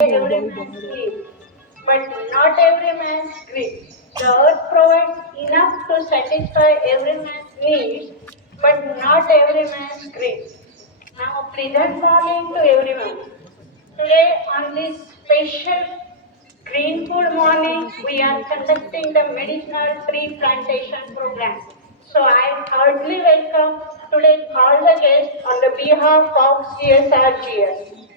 every man's need, but not every man's greed. The earth provides enough to satisfy every man's needs, but not every man's greed. Now, pleasant morning to everyone. Today, on this special Green Food Morning, we are conducting the medicinal tree plantation program. So, I heartily welcome today's all the guests on the behalf of CSRGS.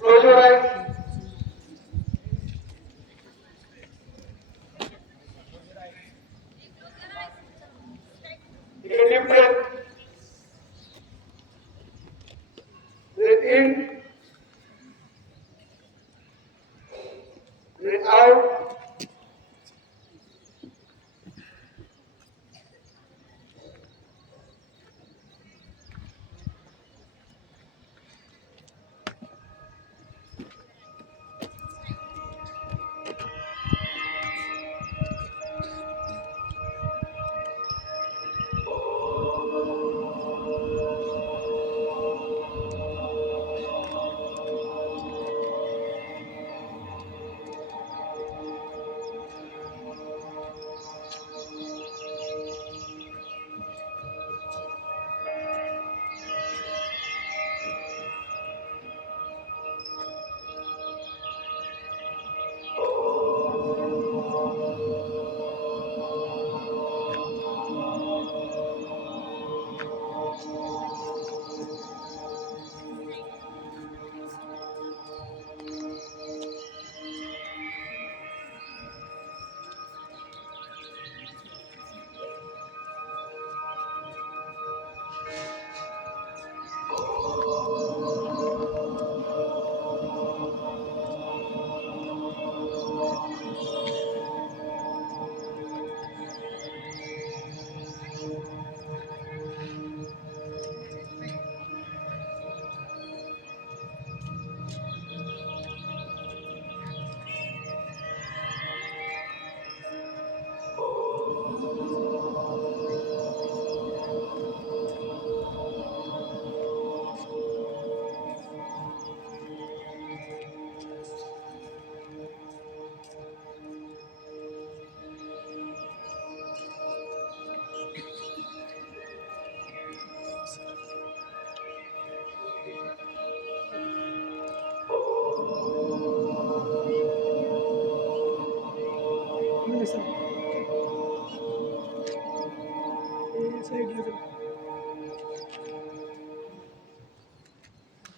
Close your eyes. Take a deep breath. Breathe in. Breathe out.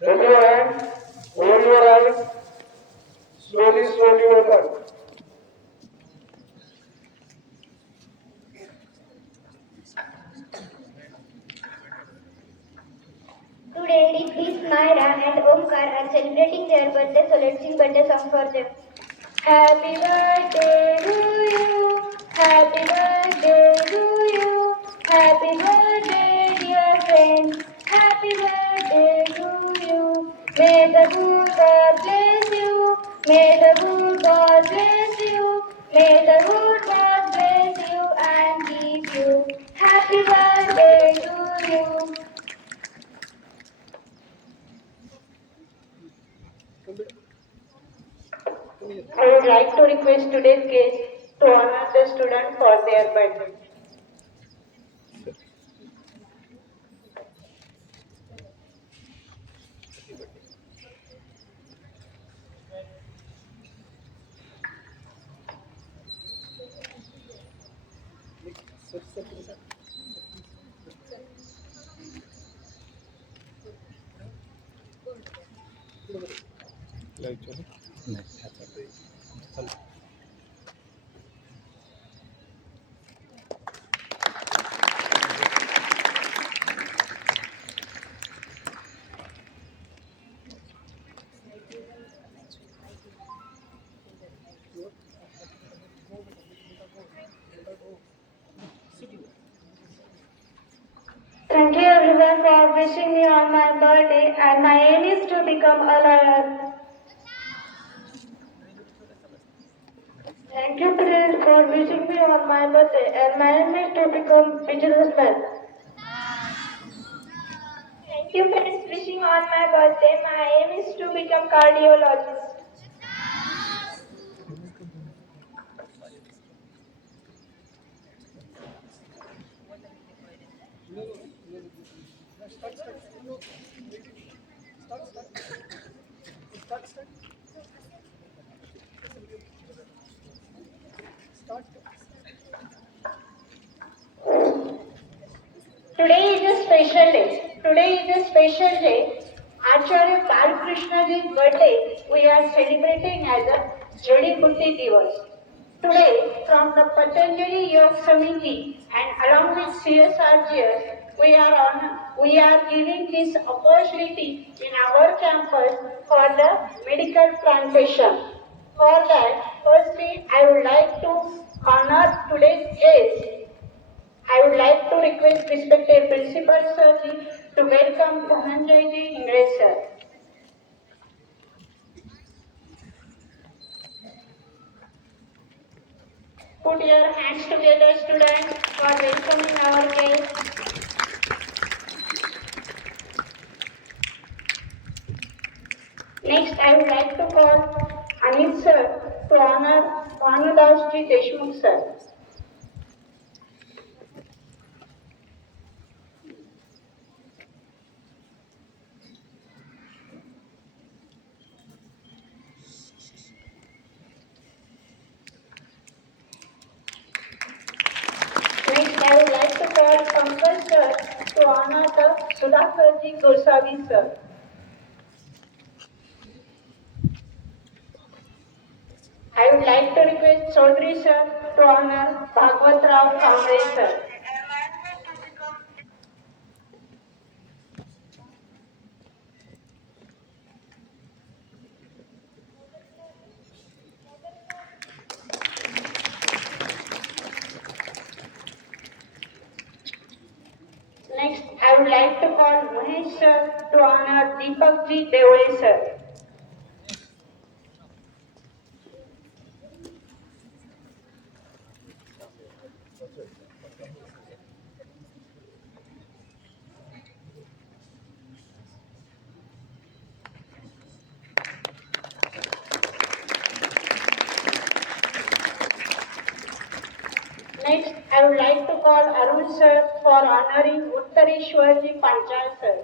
Bend your hands. Close your eyes. Slowly, slowly open. Today, Riddhi, Naira and Omkar are celebrating their birthday, so let's sing birthday song for them. Happy birthday to you. Happy birthday to you. Happy birthday, dear friends. Happy birthday to you. May the good God bless you. May the good God bless you. May the good God bless you and keep you. Happy birthday to you. I would like to request today's guests to honor the student for their birthday. everyone for wishing me on my birthday, and my aim is to become a lawyer. Thank you, friends, for wishing me on my birthday, and my aim is to become businessman. Thank you friends wishing on my birthday. My aim is to become cardiologist. Today is a special day. Today is a special day. Acharya Balkrishnaji's birthday we are celebrating as a Jodi Buddhi Divas. Today, from the Patanjali Yoga Samiti and along with CSRGS, we are giving this opportunity in our campus for the medical plantation. For that, firstly, I would like to honor today's guest. I would like to request respected Principal Sir ji to welcome Dhananjay ji Ingres sir. Put your hands together, students, for welcoming our guest. Next, I would like to call Anil sir to honor Vanudas ji Deshmukh sir. Next, I would like to call Pankaj sir to honor the Sudhakar ji Goswami sir. I would like to request Chaudhary sir to honor Bhagwat Rao Kamble sir. Next, I would like to call Mahesh sir to honor Deepak ji Devole sir. Next, I would like to call Arun sir for honoring Uttareshwar ji Panchal sir.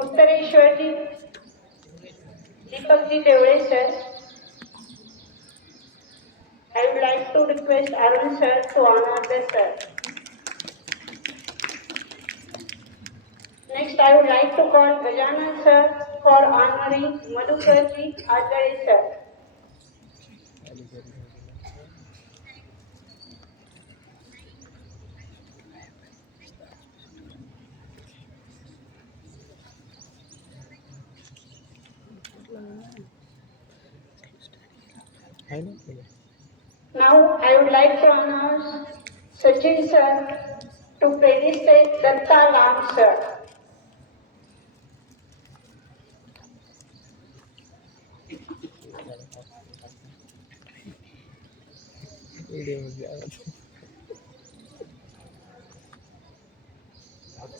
Uttareshwar ji Deepak ji Devole sir. I would like to request Arun sir to honor the sir. Next, I would like to call Gajanan sir for honoring Madhukar ji Adare sir. Now, I would like to announce Sachin sir to pedestal Datta Lam sir.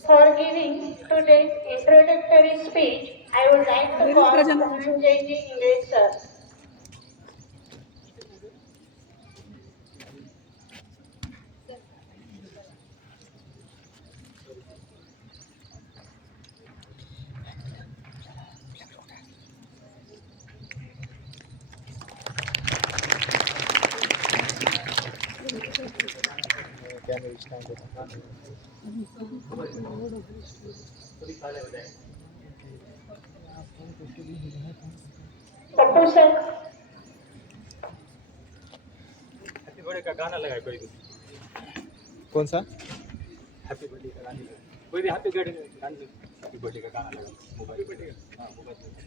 For giving today's introductory speech, I would like to call Dhananjay ji Ingres sir. Papu sir. Birthday का गाना लगाए कोई भी कौन सा? Happy birthday का गाना लगाए कोई भी हैप्पी बर्थडे हैप्पी बर्थडे का गाना लगा मोबाइल बर्थडे हां मोबाइल बर्थडे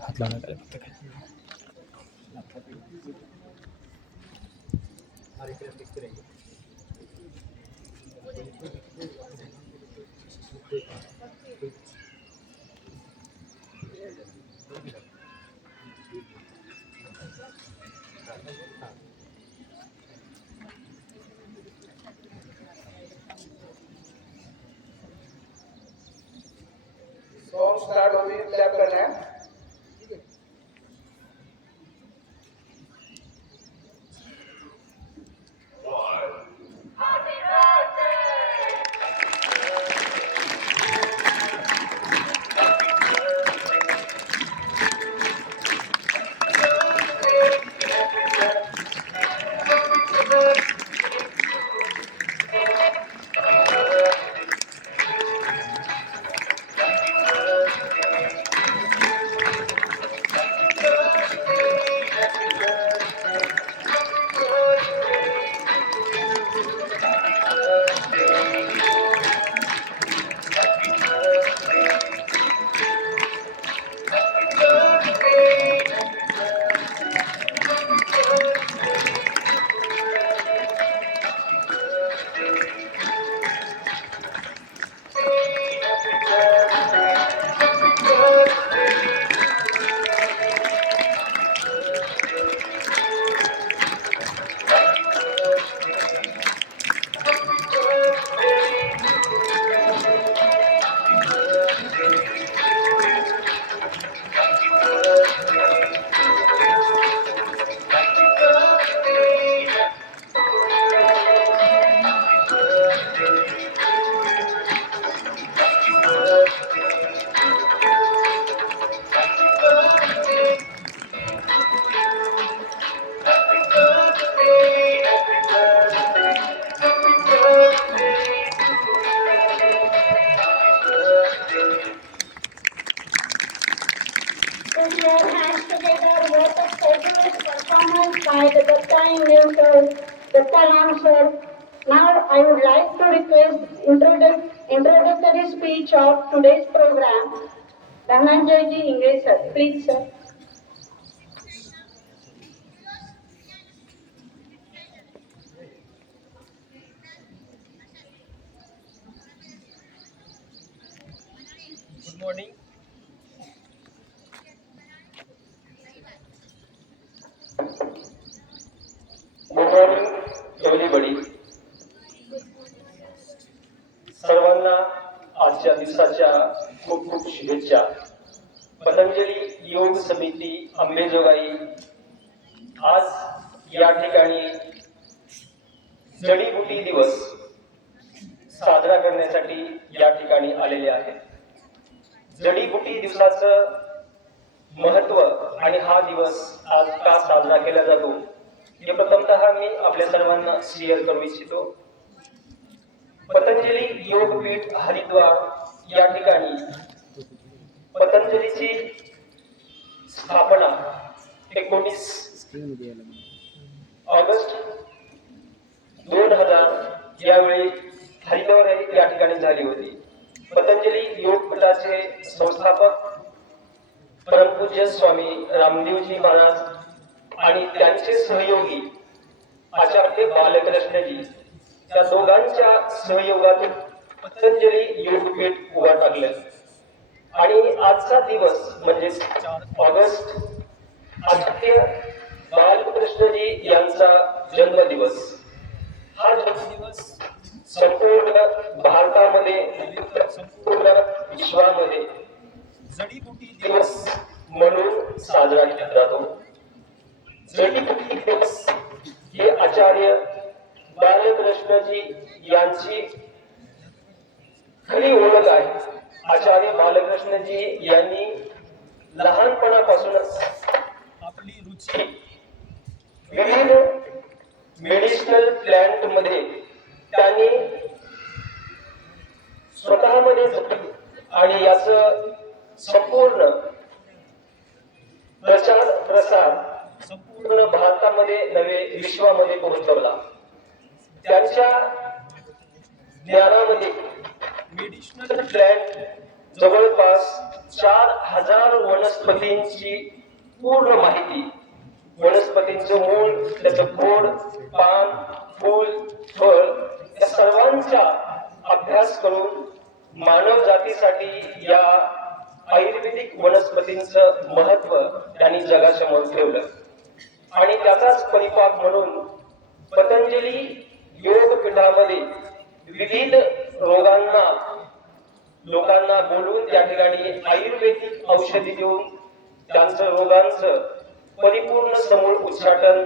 हात लावण्यात आले फक्त काय. हमारे तरफ दिखते रहेंगे सॉन्ग स्टार्ट होती है, क्लैप करना है. Put your hands together. What a fabulous performance by the Dattayam Neutral, Datta Sir. Now I would like to request introductory speech of today's program. Dhananjay ji English sir. Please sir. Good morning good morning everybody. सर्वांना आजच्या दिवसाच्या खूप खूप शुभेच्छा. पतंजली योग समिती अंबेजोगाई आज या ठिकाणी जडीबुटी दिवस साजरा करण्यासाठी या ठिकाणी आलेले आहेत. जडीबुटी दिवसाचं महत्व आणि हा दिवस आज का साजरा केला जातो हे प्रथमतः मी आपल्या सर्वांना शेअर करू इच्छितो. पतंजली योगपीठ हरिद्वार या ठिकाणी पतंजलीची स्थापना 19 ऑगस्ट 2000 यावेळी हरिद्वार या ठिकाणी झाली होती. पतंजली योगपीठाचे संस्थापक परमपूज्य स्वामी रामदेवजी महाराज आणि त्यांचे सहयोगी आचार्य बालकृष्णजी या दोघांच्या सहयोगातून पतंजली योगपीठ उभा टाकलं. आणि आजचा दिवस म्हणजे 4 ऑगस्ट आचार्य बालकृष्णजी यांचा जन्मदिवस. हा जन्मदिवस संपूर्ण भारतामध्ये संपूर्ण विश्वामध्ये जडीबुटी दिवस म्हणून साजरा केला जातो. जडीबुटी दिवस हे आचार्य बालकृष्णजी यांची खरी ओळख आहे. आचार्य बालकृष्णजी यांनी लहानपणापासूनच आपली रुची विविध मेडिसिनल प्लांट मध्ये त्यांनी स्वतःमध्ये जपली आणि याचं संपूर्ण प्रचार प्रसार संपूर्ण भारतामध्ये नव्हे विश्वामध्ये पोहोचवला. त्यांच्या ज्ञानामध्ये मेडिसिनल प्लांट जवळपास 4000 वनस्पतींची पूर्ण माहिती, वनस्पतींचे मूळ, त्याचं खोड, पान, फूल, फळ या सर्वांचा अभ्यास करून मानव जातीसाठी या आयुर्वेदिक वनस्पतींचं महत्व त्यांनी जगासमोर ठेवलं. आणि त्याचाच परिपाक म्हणून पतंजली योगपीठामध्ये विविध लोकांना बोलून त्या ठिकाणी आयुर्वेदिक औषधी देऊन त्यांचं रोगांचं परिपूर्ण समूळ उच्चाटन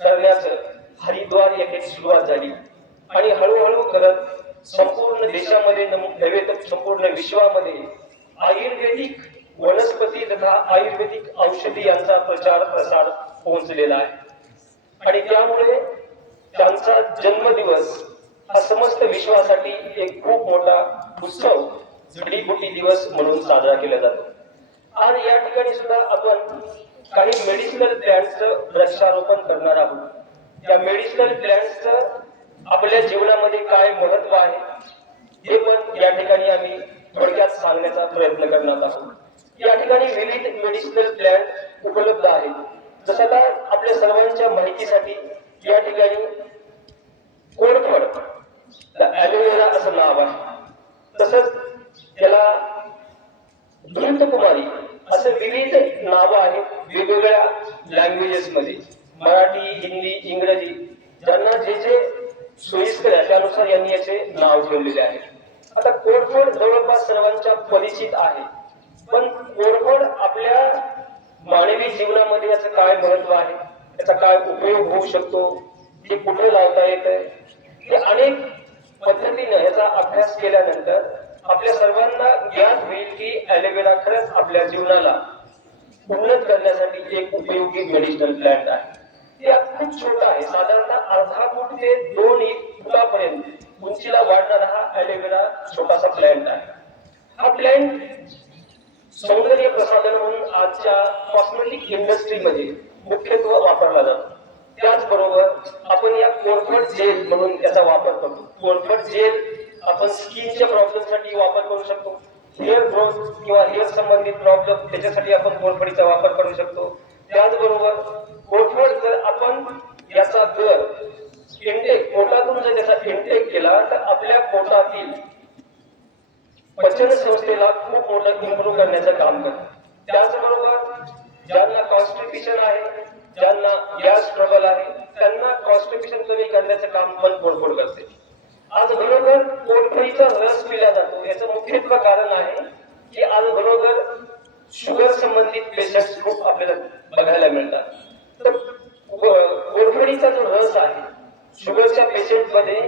करण्याचं हरिद्वार येथे सुरुवात झाली. आणि हळूहळू करत संपूर्ण देशामध्ये नव्हे तर संपूर्ण विश्वामध्ये आयुर्वेदिक वनस्पती तथा आयुर्वेदिक औषधी यांचा प्रचार प्रसार पोहोचलेला आहे. आणि त्यामुळे त्यांचा जन्मदिवस हा समस्त विश्वासाठी एक खूप मोठा उत्सव, जडीबुटी दिवस म्हणून साजरा केला जातो. आज या ठिकाणी सुद्धा आपण काही मेडिसिनल प्लांट्सचं वृक्षारोपण करणार आहोत. या मेडिसिनल प्लांट्सचं आपल्या जीवनामध्ये काय महत्व आहे हे पण या ठिकाणी आम्ही थोडक्यात सांगण्याचा प्रयत्न करणार आहोत. या ठिकाणी विविध मेडिसिनल प्लांट उपलब्ध आहेत. जसं का आपल्या सर्वांच्या माहितीसाठी या ठिकाणी कोरफड, ॲलोवेरा असं नाव आहे. तसंच त्याला धृतकुमारी असं विविध नावं आहेत वेगवेगळ्या लँग्वेजेस मध्ये, मराठी, हिंदी, इंग्रजी, ज्यांना जे जे सोयीस्कर आहे त्यानुसार यांनी याचे नाव ठेवलेले आहे. आता कोरफड जवळपास सर्वांच्या परिचित आहे, पण कोरफड आपल्या मानवी जीवनामध्ये याचं काय महत्व आहे, याचा काय उपयोग होऊ शकतो, हे कुठे लावता येतं, हे अनेक पद्धतीने याचा अभ्यास केल्यानंतर आपल्या सर्वांना ज्ञात होईल की ॲलोवेरा खरंच आपल्या जीवनाला उन्नत करण्यासाठी एक उपयोगी मेडिसिनल प्लांट आहे. ते खूप छोटा आहे, साधारणतः अर्धा फूट ते 2 फुटापर्यंत उंचीला वाढणारा हा ॲलोवेरा छोटासा प्लांट आहे. हा प्लांट सौंदर्य प्रसाधन म्हणून आजच्या कॉस्मेटिक इंडस्ट्रीमध्ये मुख्यत्वे वापरला जातो. त्याचबरोबर आपण या कोरफड जेल म्हणून याचा वापर करतो. कोरफड जेल आपण स्किनच्या प्रॉब्लेमसाठी वापर करू शकतो. हेअर ग्रोथ किंवा हेअर संबंधित प्रॉब्लेम त्याच्यासाठी आपण कोरफडीचा वापर करू शकतो. त्याचबरोबर कोरफड जर आपण याचा दर इंटेक पोटातून जर त्याचा इंटेक केला तर आपल्या पोटातील पचन संस्थेला खूप मोठं इम्प्रूव्ह करण्याचं काम करतं. त्याचबरोबर ज्यांना कॉन्स्टिपेशन आहे, ज्यांना गॅस ट्रबल आहे, त्यांना कॉन्स्टिपेशन कमी करण्याचं काम पण कोरफड करते. आज बरोबर कोरफडीचा रस पिला जातो. याचं मुख्यत्व कारण आहे की आज बरोबर शुगर संबंधित पेशंट खूप आपल्याला बघायला मिळतात. तर कोरफडीचा जो रस आहे शुगरच्या पेशंट मध्ये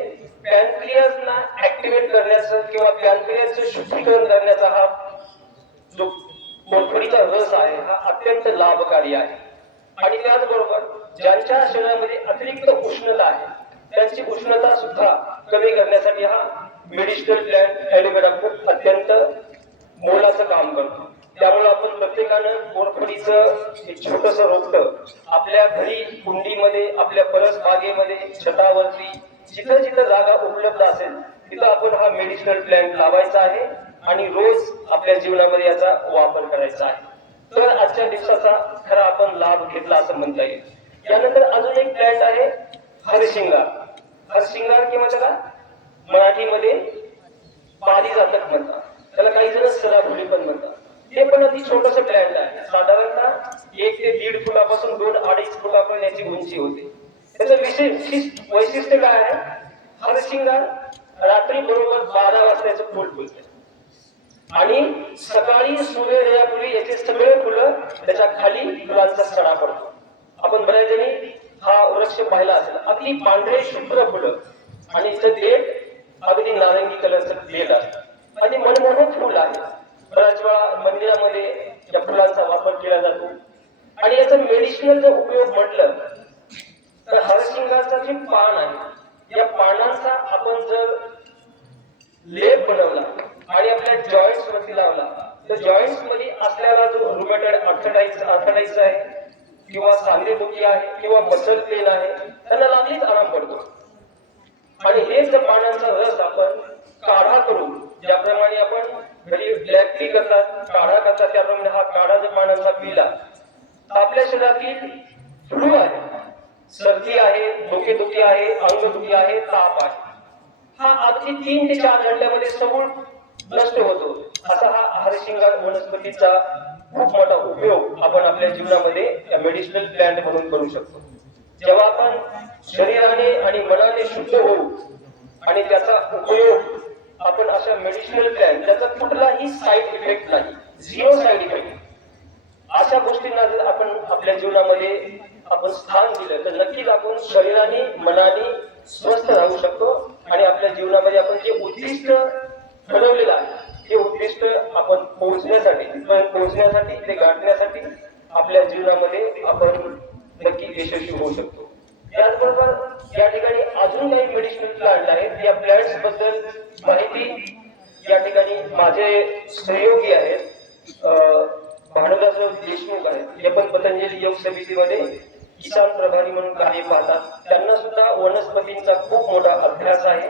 पॅनक्रियासला ऍक्टिव्हेट करण्याचं किंवा पॅनक्रियाचं शुद्धीकरण करण्याचा हा जो कोरफडीचा रस आहे हा अत्यंत लाभकारी आहे. आणि त्याचबरोबर ज्यांच्या शरीरामध्ये अतिरिक्त उष्णता आहे त्यांची उष्णता सुद्धा कमी करण्यासाठी हा मेडिसिनल प्लांट ॲलोवेरा खूप अत्यंत मोलाचं काम करतो. त्यामुळे आपण प्रत्येकानं कोरफडीचं एक छोटस रोपटं आपल्या घरी, कुंडीमध्ये, आपल्या परस बागेमध्ये, छतावरती जिथं जिथं जागा उपलब्ध असेल तिथं आपण हा मेडिसिनल प्लांट लावायचा आहे आणि रोज आपल्या जीवनामध्ये याचा वापर करायचा आहे. तर आजच्या दिवसाचा खरा आपण लाभ घेतला असं म्हणता येईल. यानंतर अजून एक प्लांट आहे हरशिंगार. हरशिंगार किंवा त्याला मराठीमध्ये पारिजातक म्हणतात, त्याला काही जण सदाफुली पण म्हणतात. हे पण अति छोटस प्लांट आहे. साधारणतः 1 ते 1.5 फुटापासून 2-2.5 फुटापर्यंत याची उंची होते. त्याचं विशेष वैशिष्ट्य काय आहे, हरशिंगार रात्री बरोबर 12 वाजता याचं फुल फुलते आणि सकाळी सूर्योदयापूर्वी याचे सगळे फुलं त्याच्या खाली फुलांचा सडा पडतो. आपण बऱ्याच जणी दृश्य पाहिलं असेल, अगदी पांढरे शुभ्र फुलं आणि इथं देठ अगदी नारंगी कलरचं देठ आहे आणि मनमोहक फुल आहे. बऱ्याच वेळा मंदिरामध्ये या फुलांचा वापर केला जातो आणि याचा मेडिसिनल जर उपयोग म्हटलं तर हरसिंगाचा जे पान आहे, या पानांचा आपण जर लेप बनवला आणि आपल्या जॉईंट्स वरती लावला तर जॉईंट्स मध्ये असलेला जो रुमॅटॉइड आर्थराइटिस आहे किंवा सांधेदुखी आहे किंवा मसल पेन आहे, त्यांना लागलीच आराम पडतो. आणि हेच जर पानांचा रस आपण काढा करून, ज्याप्रमाणे आपण घरी ब्लॅक टी करतात, काढा करतात, त्याप्रमाणे हा काढा जर पानांचा पिला तर आपल्या शरीरातील फ्लू आहे, सर्दी आहे, डोकेदुखी आहे, अंगदुखी आहे, ताप आहे, हा अगदी 3 ते 4 घंट्यामध्ये समूळ नष्ट होतो. असा हा हरसिंगार वनस्पतीचा खूप मोठा उपयोग आपण आपल्या जीवनामध्ये मेडिसिनल प्लांट म्हणून करू शकतो. जेव्हा आपण शरीराने आणि मनाने शुद्ध होऊ आणि त्याचा उपयोग आपण अशा मेडिसिनल प्लांट, त्याचा कुठलाही साईड इफेक्ट नाही, 0 साईड इफेक्ट, अशा गोष्टींना जर आपण आपल्या जीवनामध्ये आपण स्थान दिलं तर नक्कीच आपण शरीराने मनाने स्वस्थ राहू शकतो आणि आपल्या जीवनामध्ये आपण जे उद्दिष्ट ठरवलेलं आहे हे उद्दिष्ट आपण पोहोचण्यासाठी ते गाठण्यासाठी आपल्या जीवनामध्ये आपण नक्की यशस्वी होऊ शकतो. त्याचबरोबर या ठिकाणी अजून काही मेडिसिनल प्लांट आहेत. या प्लांट्स बद्दल माहिती या ठिकाणी माझे सहयोगी आहेत, भानुदासराव देशमुख आहेत, हे पण पतंजली योग समितीमध्ये किसान प्रभारी म्हणून कार्य पाहतात. त्यांना सुद्धा वनस्पतींचा खूप मोठा अभ्यास आहे.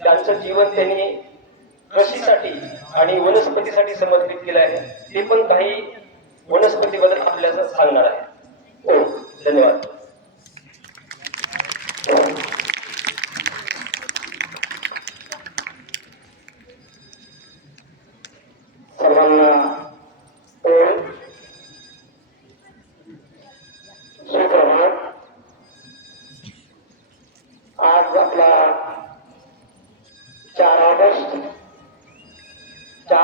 त्यांचं जीवन त्यांनी कृषीसाठी आणि वनस्पतीसाठी समर्पित केलं आहे. ते पण काही वनस्पतीबद्दल आपल्याला सांगणार आहे. हो, धन्यवाद. सर्वांना सुप्रभात. आज आपला 4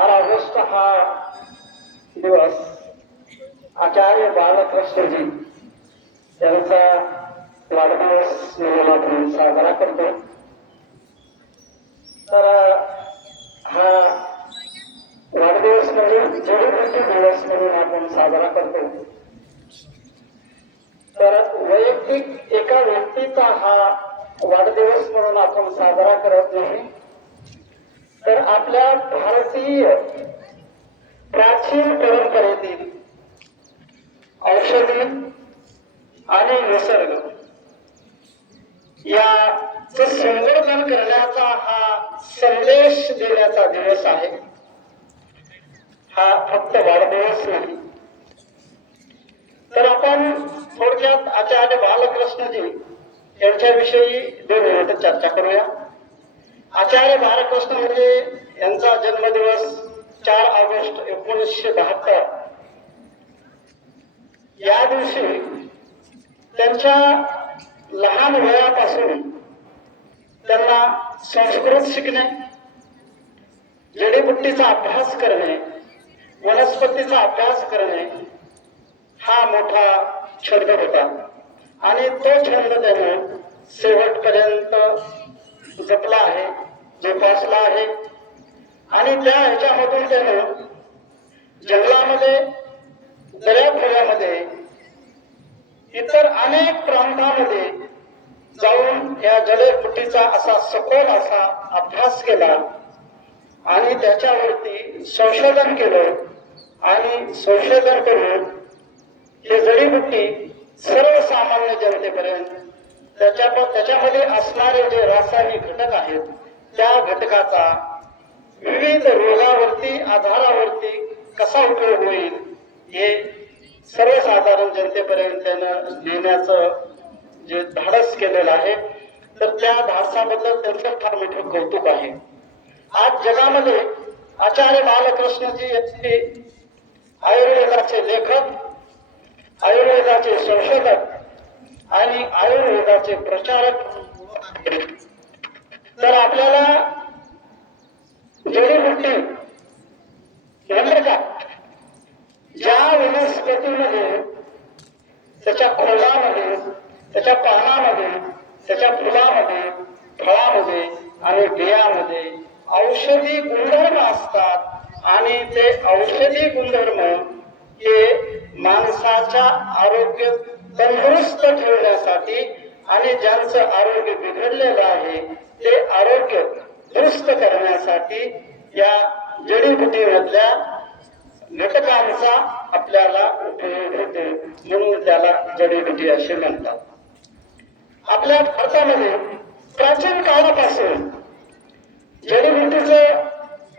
ऑगस्ट हा दिवस आचार्य बालकृष्णजी यांचा वाढदिवस म्हणून आपण साजरा करतो. तर हा वाढदिवस म्हणजे जडीबुटी दिवस म्हणून आपण साजरा करतो. तर वैयक्तिक एका व्यक्तीचा हा वाढदिवस म्हणून आपण साजरा करत नाही, तर आपल्या भारतीय प्राचीन परंपरेतील औषधी आणि निसर्ग याचं संवर्धन करण्याचा हा संदेश देण्याचा दिवस आहे. हा फक्त वाढदिवस नाही. तर आपण थोडक्यात आचार्य बालकृष्णजी यांच्याविषयी 2 मिनिटं चर्चा करूया. आचार्य बालकृष्ण म्हणजे यांचा जन्मदिवस 4 ऑगस्ट 1972. या दिवशी त्यांच्या लहान वयापासून त्यांना संस्कृत शिकणे, जडीबुट्टीचा अभ्यास करणे, वनस्पतीचा अभ्यास करणे हा मोठा छंद होता आणि तो छंद त्याने शेवटपर्यंत जपला आहे, जोपासला आहे. आणि त्या ह्याच्यामधून त्यानं जंगलामध्ये, दऱ्याखोऱ्यामध्ये, इतर अनेक प्रांतामध्ये जाऊन या जडीबुट्टीचा असा सखोल असा अभ्यास केला आणि त्याच्यावरती संशोधन केलं आणि संशोधन करून हे जडीबुट्टी सर्वसामान्य जनतेपर्यंत त्याच्यामध्ये असणारे जे रासायनिक घटक आहेत त्या घटकाचा विविध रोगावरती, आजारावरती कसा उपयोग होईल हे सर्वसाधारण जनतेपर्यंत त्यानं नेण्याचं जे धाडस केलेलं आहे. तर त्या धाडसाबद्दल त्यांचं फार मोठं कौतुक आहे. आज जगामध्ये आचार्य बालकृष्णजी यांचे आयुर्वेदाचे लेखक, आयुर्वेदाचे संशोधक आणि आयुर्वेदाचे प्रचारक. तर आपल्याला जडीबुट्टी म्हणजे का, ज्या वनस्पतीमध्ये, त्याच्या खोडामध्ये, त्याच्या पानामध्ये, त्याच्या फुलामध्ये, फळामध्ये आणि बियामध्ये औषधी गुणधर्म असतात आणि ते औषधी गुणधर्म हे माणसाच्या आरोग्य तंदुरुस्त ठेवण्यासाठी आणि ज्यांचं आरोग्य बिघडलेलं आहे ते आरोग्य दुरुस्त करण्यासाठी या जडीबुटीमधल्या घटकांचा आपल्याला उपयोग होतो, म्हणून त्याला जडीबुटी असे म्हणतात. आपल्या भारतामध्ये प्राचीन काळापासून जडीबुटीचं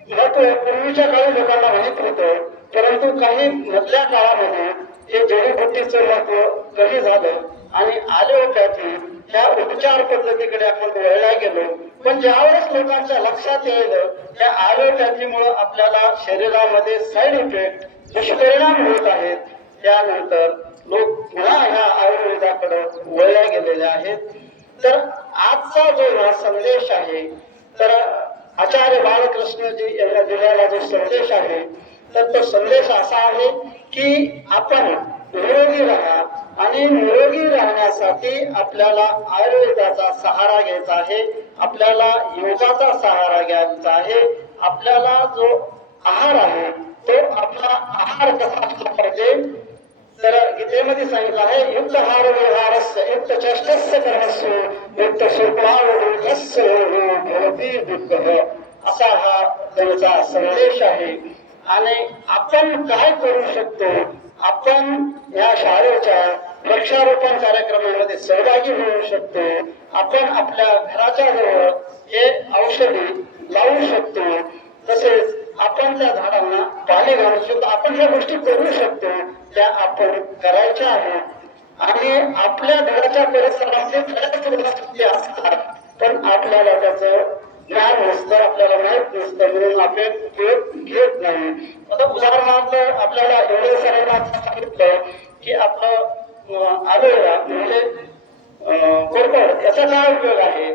महत्व पूर्वीच्या काळी लोकांना माहित होतं, परंतु काही मधल्या काळामध्ये हे जडीबुटीचं महत्व कमी झालं आणि ॲलोपॅथी ह्या उपचार पद्धतीकडे आपण वळला गेलो. पण ज्यावेळेस लोकांच्या लक्षात येईल त्या ॲलोपॅथीमुळे आपल्याला शरीरामध्ये साईड इफेक्ट दुष्परिणाम होत आहेत, त्यानंतर लोक पुन्हा ह्या आयुर्वेदाकडे वळल्या गेलेले आहेत. तर आजचा जो हा संदेश आहे, तर आचार्य बाळकृष्णजी यांना दिलेला जो संदेश आहे, तर तो संदेश असा आहे की आपण निरोगी राहा आणि निरोगी राहण्यासाठी आपल्याला आयुर्वेदाचा सहारा घ्यायचा आहे, आपल्याला योगाचा सहारा घ्यायचा आहे. आपल्याला जो आहार आहे तो आपला आहार कसा असला पाहिजे, तर गीतेमध्ये सांगितलं आहे युक्त हार व्यवहारस्य युक्त चेष्टस्य कर्मसु युक्त शुक्लावधूतस्य भवति दुःखः, असा हा त्यांचा संदेश आहे. आणि आपण काय करू शकतो, आपण या शाळेच्या वृक्षारोपण कार्यक्रमामध्ये सहभागी होऊ शकतो. आपण आपल्या घराच्या जवळ हे औषधी लावू शकतो, तसेच आपण त्या झाडांना पाणी घालू शकतो. आपण ज्या गोष्टी करू शकतो त्या आपण करायच्या आहेत. आणि आपल्या घराच्या परिसरामध्ये बऱ्याच वनस्पती असतात, पण आपल्याला त्याचं ज्ञान नसतं, आपल्याला माहित नसतं, म्हणून आपण उपयोग घेत नाही. आता उदाहरणार्थ आपल्याला एवढे सर्वांना सांगितलं की आपलं आलोवेरा म्हणजे कोरफड, याचा काय उपयोग आहे,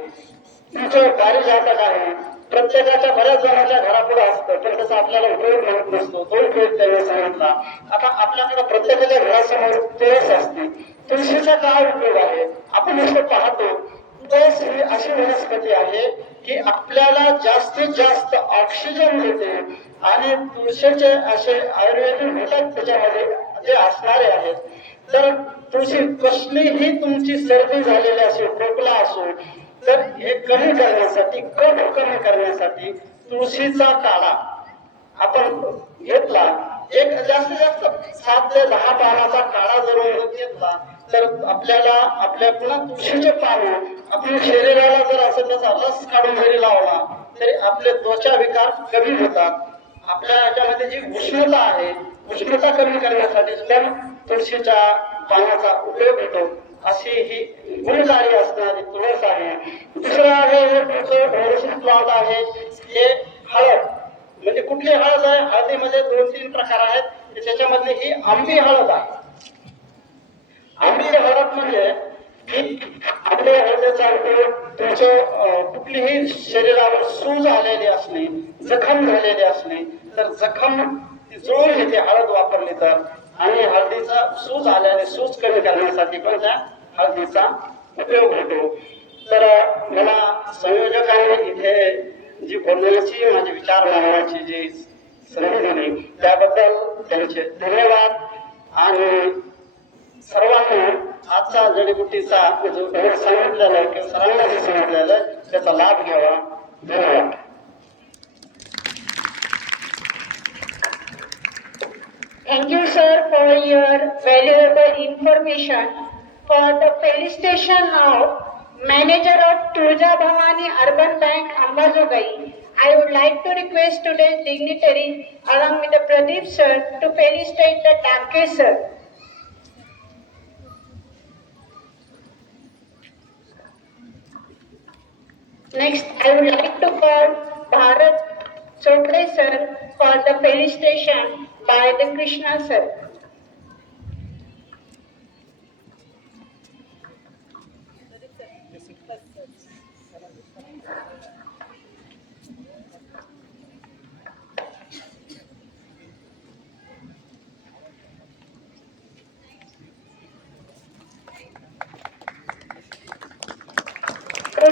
तुमचं पारिजातक आहे, प्रत्येकाच्या बऱ्याच जणांच्या घरापुढे असतं, पण त्याचा आपल्याला उपयोग माहित नसतो, तो उपयोग त्यांनी सांगितला. आता आपल्याकडे प्रत्येकाच्या घरासमोर तुळस असते, तुळशीचा काय उपयोग आहे, आपण नुसतं पाहतो. तुळस ही अशी वनस्पती आहे की आपल्याला जास्तीत जास्त ऑक्सिजन देते आणि तुळशीचे असे आयुर्वेदिक घटक त्याच्यामध्ये जे असणारे आहेत. तर तुळशी कसलीही तुमची सर्दी झालेली असेल, खोकला असो, तर हे कमी करण्यासाठी, कफ कमी करण्यासाठी तुळशीचा काढा आपण घेतला, एक जास्तीत जास्त 7 ते 10 पानाचा काढा जर घेतला तर आपल्याला आपल्या पुन्हा तुळशीचे पानं आपल्या शरीराला जर असं त्याचा रस काढून जरी लावला तरी आपले त्वचा विकार कमी होतात. आपल्या याच्यामध्ये जी उष्णता आहे, उष्णता कमी करण्यासाठी सुद्धा तुळशीच्या पानाचा उपयोग होतो. अशी ही गुणकारी असणारी तुळस आहे. दुसरं आहे प्लॉट आहे हे हळद. म्हणजे कुठली हळद आहे, हळदीमध्ये 2-3 प्रकार आहेत, त्याच्यामधली ही आंबी हळद आहे. आंबी हळद म्हणजे आंबे हळदीचा उपयोग तुमचं कुठलीही शरीरावर सूज आलेली असली, जखम झालेली असली तर जखम जुळून घेते हळद वापरली तर. आणि हळदीचा सूज आल्याने सूज कमी करण्यासाठी पण त्या हळदीचा उपयोग होतो. तर मला संयोजकांनी इथे जी बोलण्याची, माझे विचार मांडण्याची जी संधी दिली त्याबद्दल त्यांचे धन्यवाद. आणि सर्वांनी आजचा जडीबुटीचा जो सांगितलेला आहे किंवा सरांना जे सांगितलेलं आहे त्याचा लाभ घ्यावा. धन्यवाद. Thank you, sir, for your valuable information. For the felicitation of manager of Tulja Bhavani Urban Bank, Ambazogai, I would like to request today's dignitary, along with the Pradeep sir, to felicitate the Take sir. Next, I would like to call Bharat Chopre sir for the felicitation by the Krishna sir.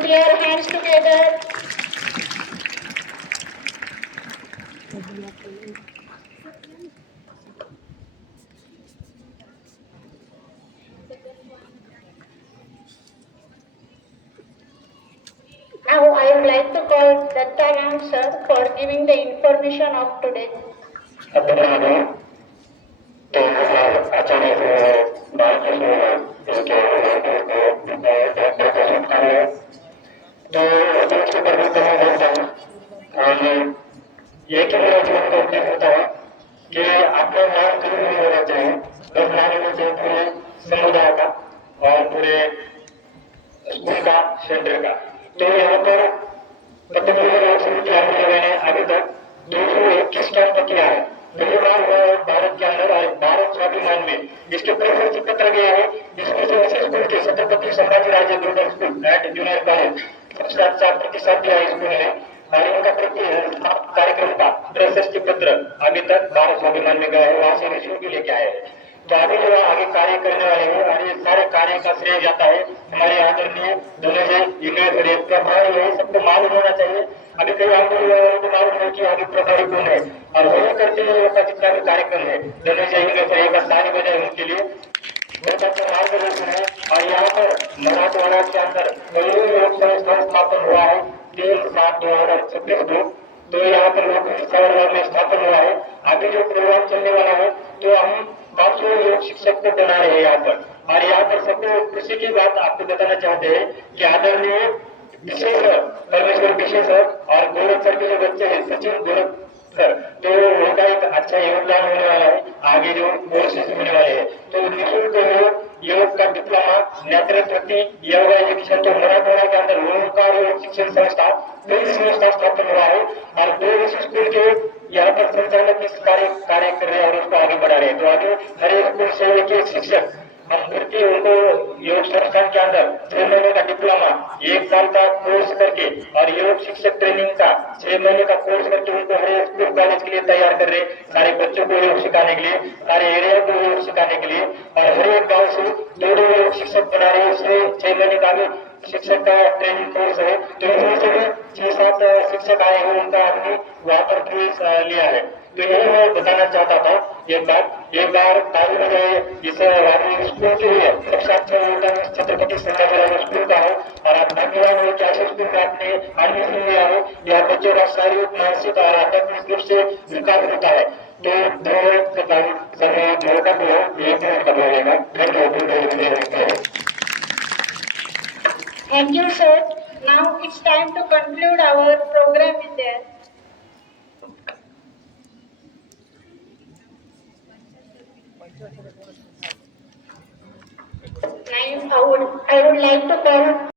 your hands together. Now I would like to call Dattaram sir for giving the information of today. अभिनंदन तो अचानक भारत इसके तो उसके परिवर्तन होता है और ये कि मेरा जीवन का उद्देश्य होता है कि आपका नाम कभी नहीं होना चाहिए बस नाम होना चाहिए पूरे समुदाय का और पूरे स्कूल का सेंटर का तो यहाँ पर मैंने अभी तक 221 कैंप किया है पहली बार हुआ है भारत के अंदर और भारत स्वाभिमान में इसके प्रशस्ति पत्र गया है इसमें से उसी स्कूल के Chhatrapati Sambhaji Raje global school eight junior college सबसे अच्छा प्रतिशत दिया स्कूल ने और इनका कार्यक्रम का प्रशस्ति पत्र अभी तक भारत स्वाभिमान में गया है वहां से रिश्यू भी लेके आए हैं तो अभी जो आगे कार्य करने वाले हैं और ये सारे कार्य का श्रेय जाता है हमारे आदरणीय धनंजय इंग्लिश प्रभारी है सबको मालूम होना चाहिए अभी कई आगे को मालूम है कि आगे प्रभारी कौन है और वही करते हुए का जितना भी कार्यक्रम है धनंजय इंग्लिश का ताली बजाए उनके लिए बहुत अच्छा मार्गदर्शन है और यहाँ पर मराठवाड़ा के अंदर कई लोक संस्थान स्थापन हुआ है 3/7/2026 को तो यहाँ पर लोक संस्थान में स्थापन हुआ है अभी जो प्रोग्राम चलने वाला है तो हम 500 योग शिक्षक को बना रहे हैं यहाँ पर और यहाँ पर सबको खुशी की बात आपको बताना चाहते हैं कि आदरणीय विशेष परमेश्वर विशेष और गौरव सर के जो बच्चे हैं सचिन गौरव सर तो उनका एक अच्छा योगदान होने वाला है आगे जो कोर्सेज होने वाले हैं तो निःशुल्क योग का डिप्लोमा नेत्रप्रति योग एजुकेशन तो मराठवाड़ा के अंदर ओंकार योग शिक्षण संस्था कई संस्था स्थापन हुआ है और 2 स्कूल के यहाँ पर संचालक इस कार्य कर रहे हैं और उसको आगे बढ़ा रहे हैं तो आगे हर एक स्कूल से एक शिक्षक हम भर्ती उनको योग संस्थान के अंदर 6 महीने का डिप्लोमा 1 साल का कोर्स करके और योग शिक्षक ट्रेनिंग का 6 महीने का कोर्स करके उनको हर एक स्कूल कॉलेज के लिए तैयार कर रहे सारे बच्चों को योग सिखाने के लिए सारे एरिया को योग सिखाने के लिए और हर एक गाँव से 2 योग शिक्षक बना रहे उसमें 6 महीने का भी शिक्षक का ट्रेनिंग कोर्स है तो इसमें से भी 6-7 शिक्षक आए हैं उनका हमने वहाँ पर कोर्स लिया है तो यही मैं बताना चाहता था एक बार ताली बजाए इस स्कूल के लिए सबसे अच्छा योगदान छत्रपति संभाजी स्कूल का है और आप धन्यवाद हो कि ऐसे स्कूल में आपने एडमिशन लिया है यह बच्चों का शारीरिक मानसिक और आध्यात्मिक रूप से विकास होता है तो Thank you, sir. Now it's time to conclude our program in there. Now I would like to call